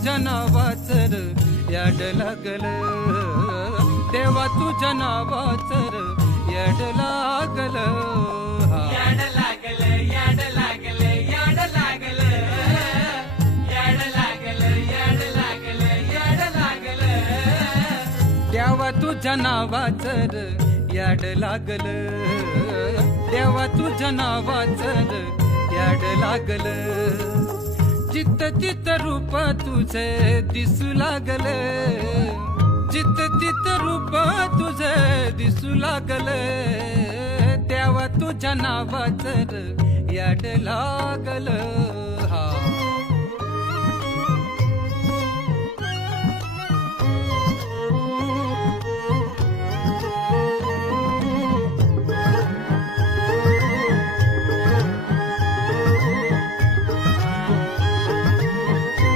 तुझ्या नावाचर याड लागल, देवा तुझ्या नावाचर याड लागल. याड लागल, याड लागल, याड लागल, याड लागल, याड लागल, याड लागल. देवा तुझ्या नावाचर याड लागल, देवा तुझ्या नावाचर याड लागल. जित तित रूप तुझे दिसू लागल, जित तित रूप तुझे दिसू लागल. देवा तुझ्या नावाचर याड लागल.